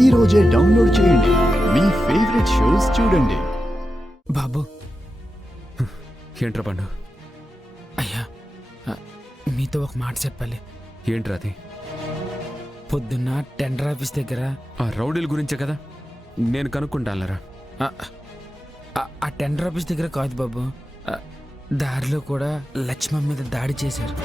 ఈ రోజే డౌన్లోడ్ చేయండి. మీ ఫేవరెట్ షోస్ చూడండి. బాబు ఏంట్రా పండు? అయ్యా, మీతో ఒక మాట చెప్పాలి. ఏంట్రా అది? పొద్దున్న టెండర్ ఆఫీస్ దగ్గర ఆ రౌడీల గురించే కదా, నేను కనుక్కుంటానురా. ఆ టెండర్ ఆఫీస్ దగ్గర కాదు బాబు, దారిలో కూడా లక్ష్మణ్ మీద దాడి చేశారు.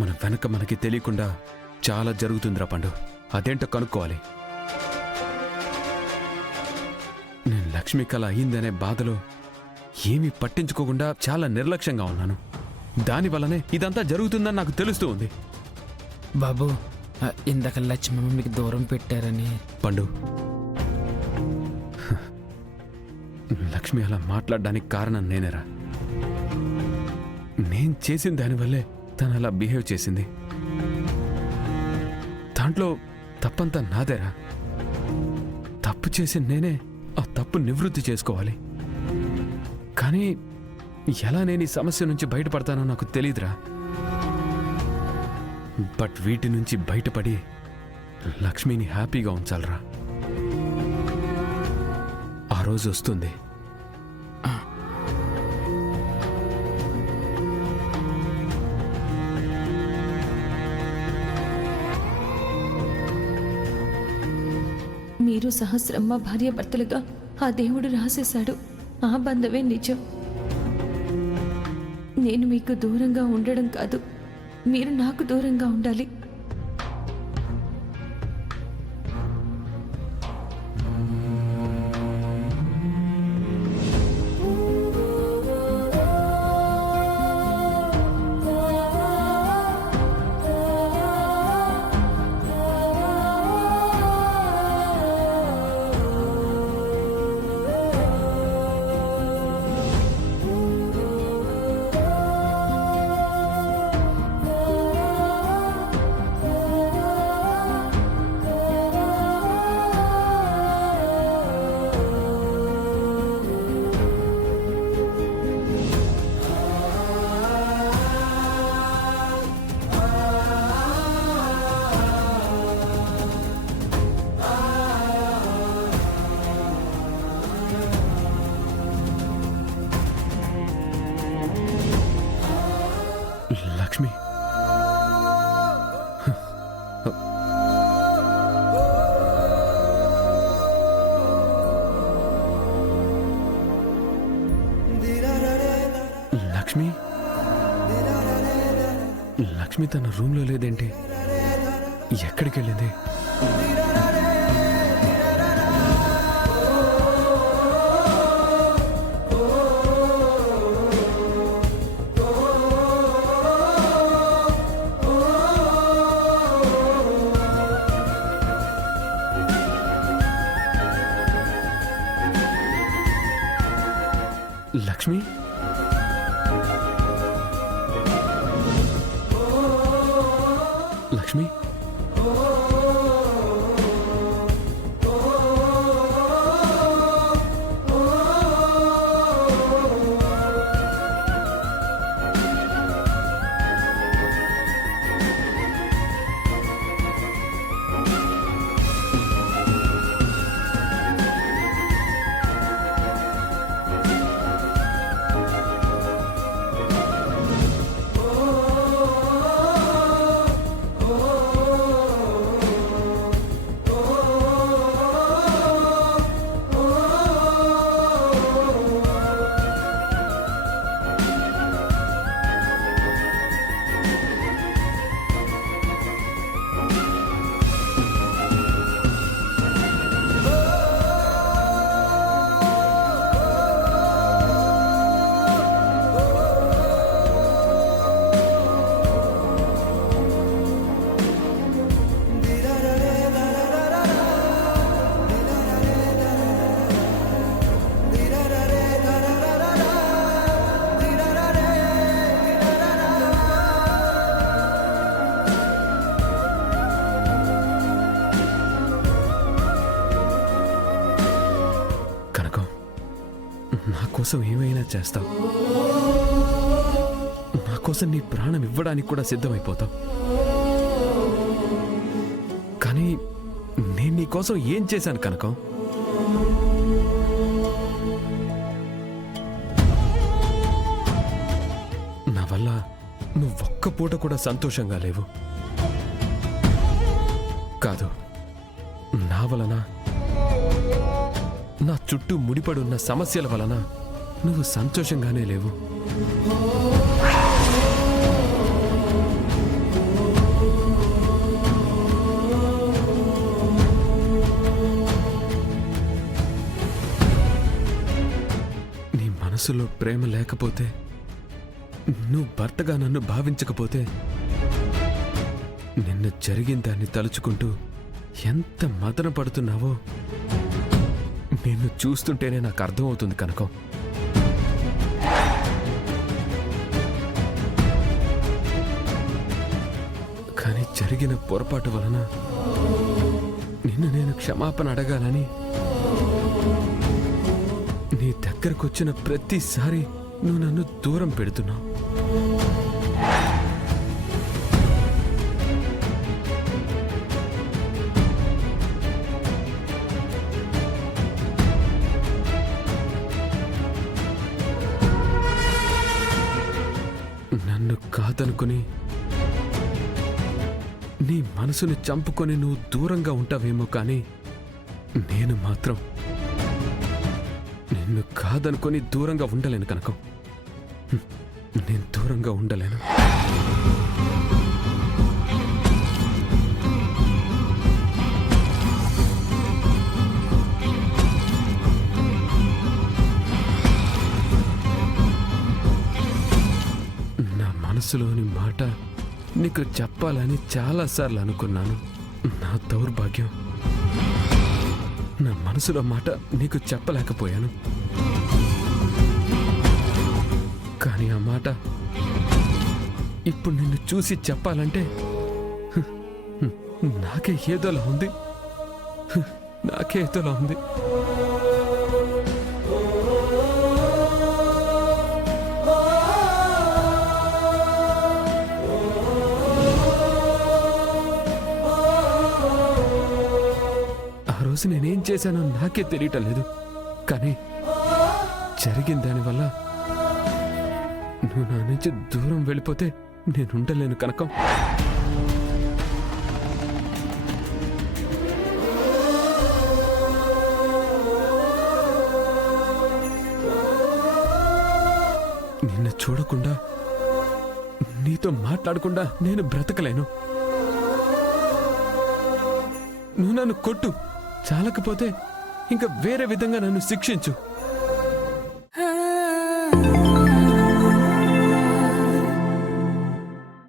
మన వెనక మనకి తెలియకుండా చాలా జరుగుతుందిరా పండు. అదేంటో కనుక్కోవాలి. నేను లక్ష్మి కళ అయిందనే బాధలో ఏమీ పట్టించుకోకుండా చాలా నిర్లక్ష్యంగా ఉన్నాను. దానివల్లనే ఇదంతా జరుగుతుందని నాకు తెలుస్తూ ఉంది. బాబు, ఇందాక లక్ష్మమ్మ మీకు దూరం పెట్టారని. పండు, లక్ష్మి అలా మాట్లాడడానికి కారణం నేనేరా. నేను చేసిన దానివల్లే తను అలా బిహేవ్ చేసింది. దాంట్లో తప్పంతా నాదేరా. తప్పు చేసి నేనే ఆ తప్పు నివృత్తి చేసుకోవాలి. కానీ ఎలా నేను ఈ సమస్య నుంచి బయటపడతానో నాకు తెలీదురా. బట్ వీటి నుంచి బయటపడి లక్ష్మిని హ్యాపీగా ఉంచాలరా. ఆ రోజు వస్తుంది. మీరు సహస్రమ్మ భార్యాభర్తలుగా ఆ దేవుడు రాసేశాడు. ఆ బంధమే నిజం. నేను మీకు దూరంగా ఉండడం కాదు, మీరు నాకు దూరంగా ఉండాలి. లక్ష్మి, లక్ష్మి, లక్ష్మి తన రూమ్లో లేదేంటి? ఎక్కడికి వెళ్ళింది? లక్ష్మి, లక్ష్మి, కోసం ఏమైనా చేస్తావు, నా కోసం నీ ప్రాణం ఇవ్వడానికి కూడా సిద్ధమైపోతావు. కానీ నేను నీ కోసం ఏం చేశాను కనకం? నా వల్ల నువ్వు ఒక్క పూట కూడా సంతోషంగా లేవు. కాదు, నా వలన, నా చుట్టూ ముడిపడున్న సమస్యల వలన నువ్వు సంతోషంగానే లేవు. నీ మనసులో ప్రేమ లేకపోతే, నువ్వు భర్తగా నన్ను భావించకపోతే, నిన్న జరిగిన దాన్ని తలుచుకుంటూ ఎంత మదన పడుతున్నావో నిన్ను చూస్తుంటేనే నాకు అర్థమవుతుంది కనకం. కానీ జరిగిన పొరపాటు వలన నిన్ను నేను క్షమాపణ అడగాలని నీ దగ్గరకొచ్చిన ప్రతిసారి నువ్వు నన్ను దూరం పెడుతున్నావు. నన్ను కాదనుకుని నీ మనసుని చంపుకొని నువ్వు దూరంగా ఉంటావేమో, కానీ నేను మాత్రం నిన్ను కాదనుకొని దూరంగా ఉండలేను కనకం. నేను దూరంగా ఉండలేను. నా మనసులోని మాట నీకు చెప్పాలని చాలాసార్లు అనుకున్నాను. నా దౌర్భాగ్యం, నా మనసులో మాట నీకు చెప్పలేకపోయాను. కానీ ఆ మాట ఇప్పుడు నిన్ను చూసి చెప్పాలంటే నాకే ఏదోలా ఉంది. నాకే ఏదోలా ఉంది. ఆ రోజు నేనేం చేశానో నాకే తెలియటం లేదు. కానీ జరిగిన దానివల్ల నువ్వు నా నుంచి దూరం వెళ్ళిపోతే నేనుండలేను కనకం. నిన్ను చూడకుండా, నీతో మాట్లాడకుండా నేను బ్రతకలేను. నువ్వు నన్ను కొట్టు, చాలకపోతే ఇంకా వేరే విధంగా నన్ను శిక్షించు.